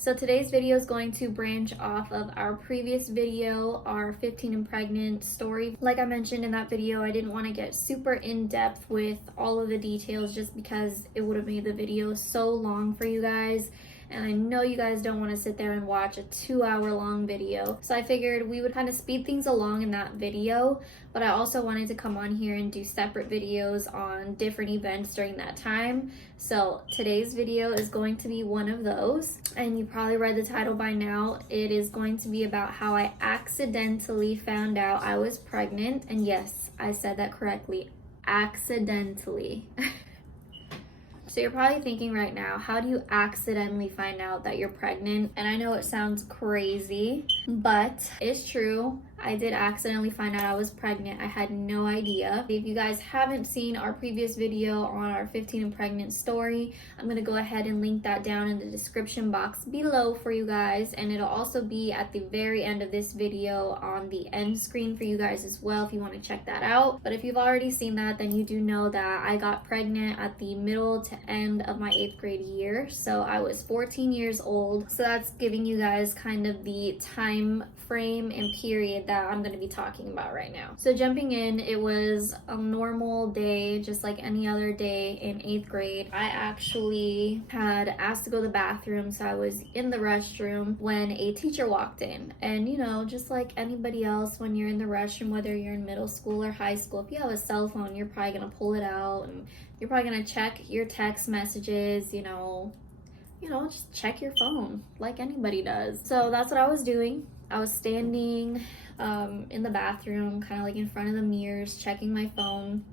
So today's video is going to branch off of our previous video, our 15 and pregnant story. Like I mentioned in that video, I didn't want to get super in-depth with all of the details just because it would have made the video so long for you guys. And I know you guys don't want to sit there and watch a 2-hour long video. So I figured we would kind of speed things along in that video, but I also wanted to come on here and do separate videos on different events during that time. So today's video is going to be one of those. And you probably read the title by now. It is going to be about how I accidentally found out I was pregnant. And yes, I said that correctly. Accidentally. So you're probably thinking right now, how do you accidentally find out that you're pregnant? And I know it sounds crazy, but it's true. I did accidentally find out I was pregnant. I had no idea. If you guys haven't seen our previous video on our 15 and pregnant story, I'm gonna go ahead and link that down in the description box below for you guys. And it'll also be at the very end of this video on the end screen for you guys as well if you wanna check that out. But if you've already seen that, then you do know that I got pregnant at the middle to end of my 8th grade year. So I was 14 years old. So that's giving you guys kind of the time frame and period that I'm going to be talking about right now. So jumping in, it was a normal day, just like any other day in 8th grade. I actually had asked to go to the bathroom, so I was in the restroom when a teacher walked in. And you know, just like anybody else, when you're in the restroom, whether you're in middle school or high school, if you have a cell phone, you're probably going to pull it out and you're probably going to check your text messages, you know, just check your phone like anybody does. So that's what I was doing. I was standing in the bathroom, kind of like in front of the mirrors, checking my phone.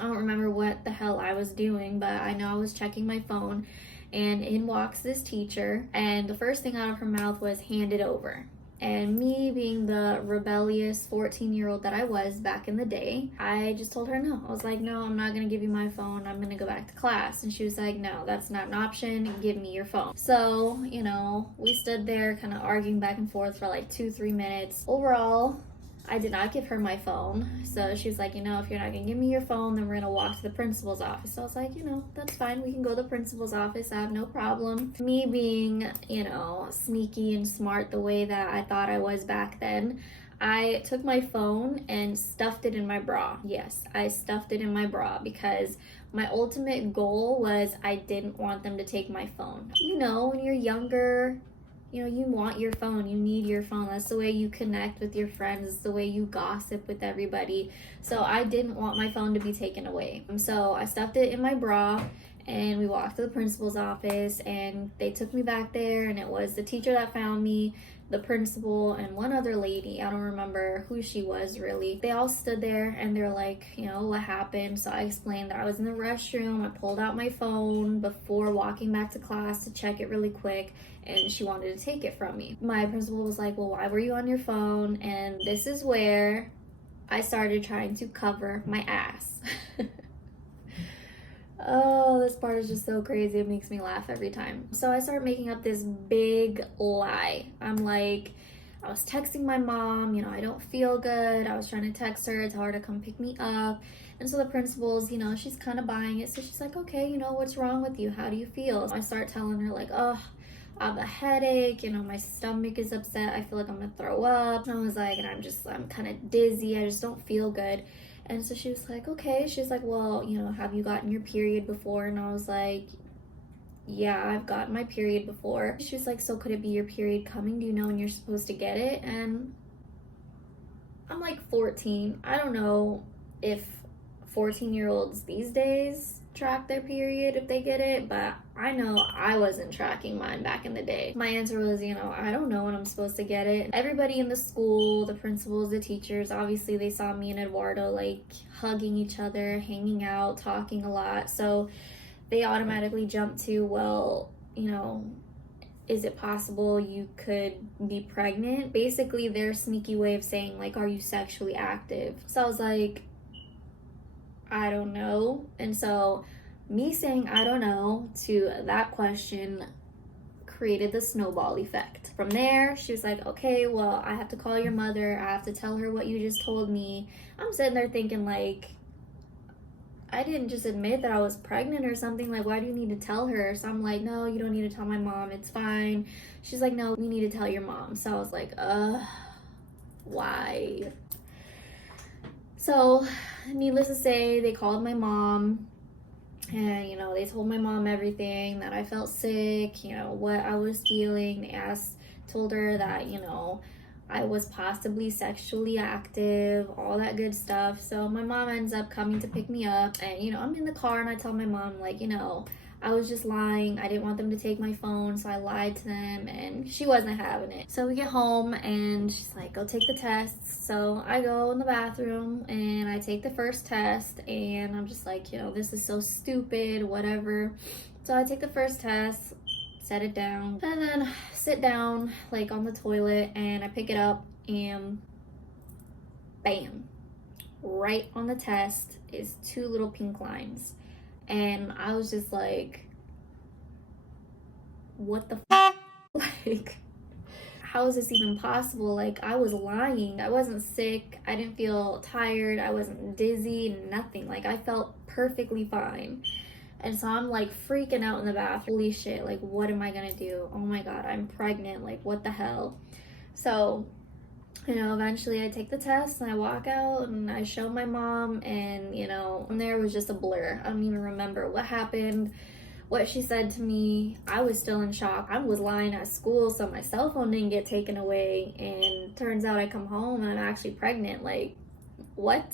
I don't remember what the hell I was doing, but I know I was checking my phone, and in walks this teacher, and the first thing out of her mouth was, "Hand it over." And me being the rebellious 14-year-old that I was back in the day, I just told her no. I was like, "No, I'm not gonna give you my phone. I'm gonna go back to class." And she was like, "No, that's not an option. Give me your phone." So, you know, we stood there kind of arguing back and forth for like 2-3 minutes. Overall, I did not give her my phone. So she was like, "You know, if you're not gonna give me your phone, then we're gonna walk to the principal's office." So I was like, "You know, that's fine. We can go to the principal's office. I have no problem." Me being, you know, sneaky and smart the way that I thought I was back then, I took my phone and stuffed it in my bra. Yes, I stuffed it in my bra because my ultimate goal was I didn't want them to take my phone. You know, when you're younger, you know, you want your phone, you need your phone. That's the way you connect with your friends, it's the way you gossip with everybody. So I didn't want my phone to be taken away. So I stuffed it in my bra and we walked to the principal's office, and they took me back there, and it was the teacher that found me, the principal, and one other lady. I don't remember who she was really. They all stood there and they're like, you know, "What happened?" So I explained that I was in the restroom. I pulled out my phone before walking back to class to check it really quick, and she wanted to take it from me. My principal was like, "Well, why were you on your phone?" And this is where I started trying to cover my ass. Oh, this part is just so crazy. It makes me laugh every time. So I started making up this big lie. I'm like, I was texting my mom, you know, "I don't feel good." I was trying to text her, tell her to come pick me up. And so the principal's, you know, she's kind of buying it. So she's like, "Okay, you know, what's wrong with you? How do you feel?" So I start telling her like, "Oh, I have a headache, you know, my stomach is upset. I feel like I'm gonna throw up." And I was like, I'm kind of dizzy. I just don't feel good. And so she was like, "Okay." She's like, "Well, you know, have you gotten your period before?" And I was like, "Yeah, I've gotten my period before." She was like, "So could it be your period coming? Do you know when you're supposed to get it?" And I'm like 14. I don't know if 14-year-olds these days track their period if they get it, but I know I wasn't tracking mine back in the day. My answer was, you know, "I don't know when I'm supposed to get it." Everybody in the school, the principals, the teachers, obviously they saw me and Eduardo like hugging each other, hanging out, talking a lot. So they automatically jumped to, "Well, you know, is it possible you could be pregnant?" Basically their sneaky way of saying like, "Are you sexually active?" So I was like, "I don't know." And so me saying "I don't know" to that question created the snowball effect. From there, she was like, "Okay, well, I have to call your mother. I have to tell her what you just told me." I'm sitting there thinking like, I didn't just admit that I was pregnant or something. Like, why do you need to tell her? So I'm like, no, you don't need to tell my mom. It's fine. She's like, no, you need to tell your mom. So I was like, why? So, needless to say, they called my mom. And, you know, they told my mom everything, that I felt sick, you know, what I was feeling. They told her that, you know, I was possibly sexually active, all that good stuff. So my mom ends up coming to pick me up. And, you know, I'm in the car and I tell my mom, like, you know, I was just lying. I didn't want them to take my phone, so I lied to them, and she wasn't having it. So we get home and she's like, go take the tests. So I go in the bathroom and I take the first test, and I'm just like, you know, this is so stupid, whatever. So I take the first test, set it down, and then sit down like on the toilet, and I pick it up and bam, right on the test is 2 little pink lines. And I was just like, what the f? Like, how is this even possible? Like, I was lying. I wasn't sick. I didn't feel tired. I wasn't dizzy, nothing. Like, I felt perfectly fine. And so I'm like freaking out in the bath. Holy shit, like, what am I gonna do? Oh my God, I'm pregnant. Like, what the hell? So, you know, eventually I take the test and I walk out and I show my mom, and, you know, and there was just a blur. I don't even remember what happened, what she said to me. I was still in shock. I was lying at school, so my cell phone didn't get taken away, and turns out I come home and I'm actually pregnant. Like, what?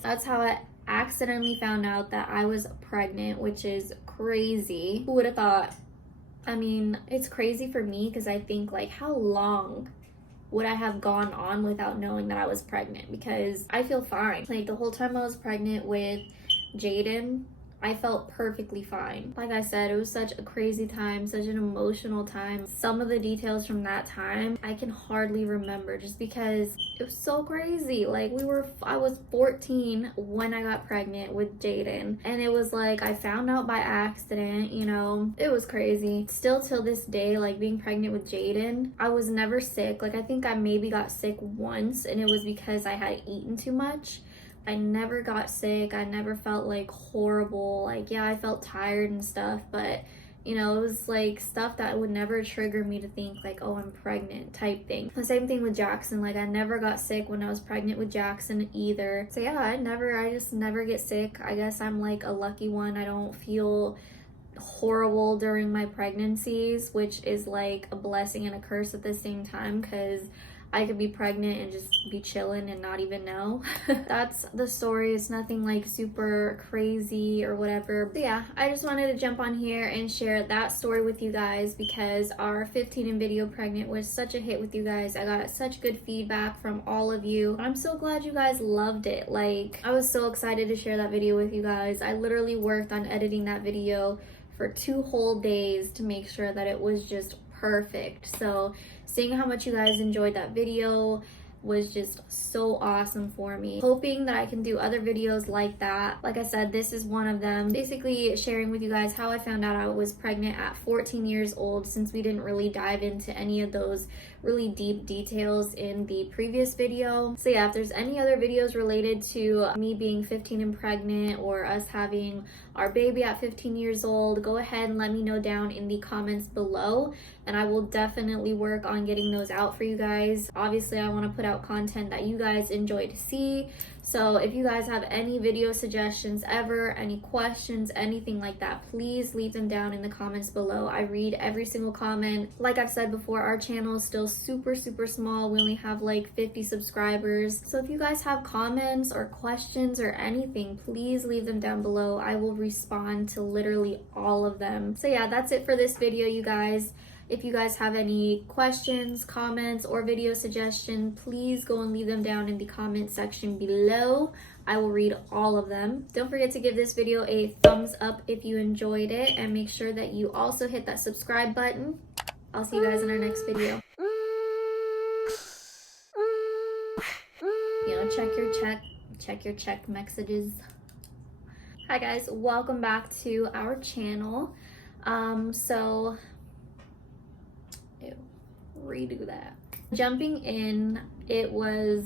That's how I accidentally found out that I was pregnant, which is crazy. Who would have thought? I mean, it's crazy for me because I think, like, how long would I have gone on without knowing that I was pregnant? Because I feel fine. Like, the whole time I was pregnant with Jaden, I felt perfectly fine. Like I said, it was such a crazy time, such an emotional time. Some of the details from that time I can hardly remember, just because it was so crazy. Like, I was 14 when I got pregnant with Jaden, and it was like I found out by accident, you know. It was crazy. Still till this day, like, being pregnant with Jaden, I was never sick. Like, I think I maybe got sick once, and it was because I had eaten too much. I never got sick. I never felt like horrible. Like, yeah, I felt tired and stuff, but, you know, it was like stuff that would never trigger me to think like, oh, I'm pregnant type thing. The same thing with Jackson. Like, I never got sick when I was pregnant with Jackson either. So yeah, I just never get sick. I guess I'm like a lucky one. I don't feel horrible during my pregnancies, which is like a blessing and a curse at the same time, because I could be pregnant and just be chilling and not even know. That's the story. It's nothing like super crazy or whatever. But yeah, I just wanted to jump on here and share that story with you guys, because our 15 and video pregnant was such a hit with you guys. I got such good feedback from all of you. I'm so glad you guys loved it. Like, I was so excited to share that video with you guys. I literally worked on editing that video for 2 whole days to make sure that it was just perfect. So seeing how much you guys enjoyed that video was just so awesome for me. Hoping that I can do other videos like that. Like I said, this is one of them. Basically sharing with you guys how I found out I was pregnant at 14 years old, since we didn't really dive into any of those really deep details in the previous video. So yeah, if there's any other videos related to me being 15 and pregnant, or us having our baby at 15 years old, go ahead and let me know down in the comments below, and I will definitely work on getting those out for you guys. Obviously, I want to put out content that you guys enjoy to see. So if you guys have any video suggestions ever, any questions, anything like that, please leave them down in the comments below. I read every single comment. Like I've said before, our channel is still super small. We only have like 50 subscribers. So if you guys have comments or questions or anything, please leave them down below. I will respond to literally all of them. So yeah, that's it for this video, you guys. If you guys have any questions, comments, or video suggestions, please go and leave them down in the comment section below. I will read all of them. Don't forget to give this video a thumbs up if you enjoyed it, and make sure that you also hit that subscribe button. I'll see you guys in our next video. You know, check your check messages. Hi guys, welcome back to our channel. Redo that. Jumping in, it was